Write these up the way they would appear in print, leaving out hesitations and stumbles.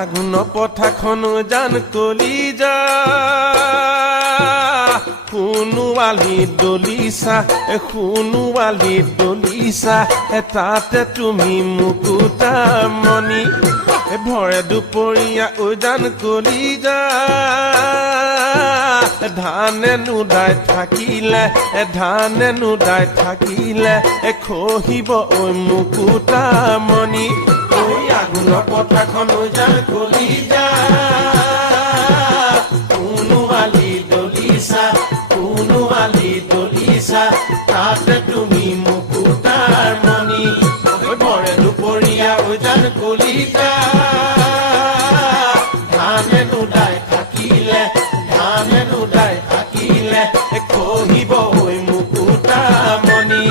আগুন পথাখন জান কলিজা সোণোৱালী দলিছা সোণোৱালী দলিছা তাতে তুমি মুকুতামণি ভৰে দুপৰীয়া জান কলিজা ধানে নুদাই থাকিলে খহিব মুকুতামণি আগুন পথাখন জান কলিজা সোণোৱালী দলিছা তাতে তুমি মুকুতামণি ভৰে দুপৰীয়া জান কলিজা ধানে নুদাই থাকিলে খহিব মুকুতামণি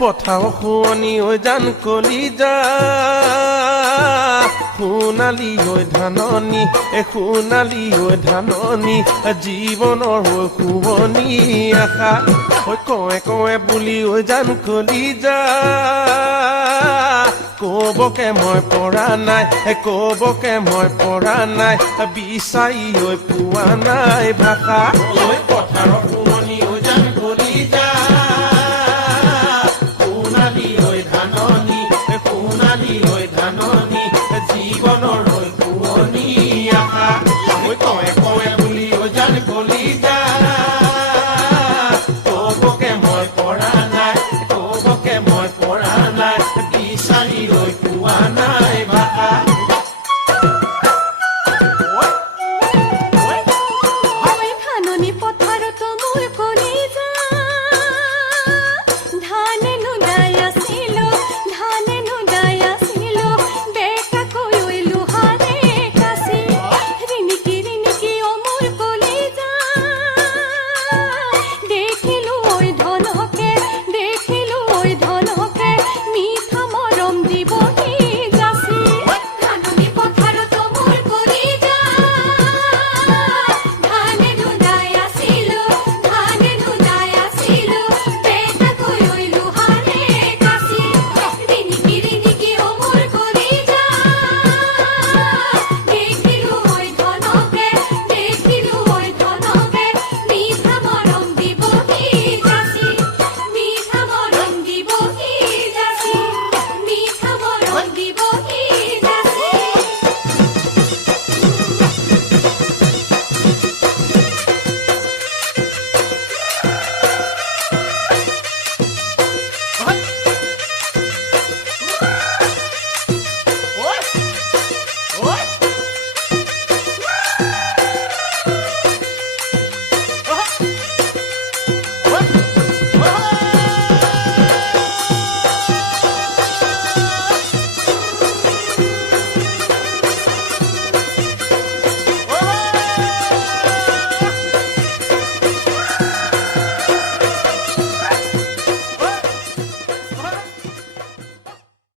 পথাও শুৱনি জান কলিজা সোণালী ধাননি সোণালী ধাননি জীৱনৰ শুৱনি আশা কৱে বুলি জান কলিজা কবকে মই পৰা নাই বিচাৰি পোৱা নাই ভাষা পথাৰ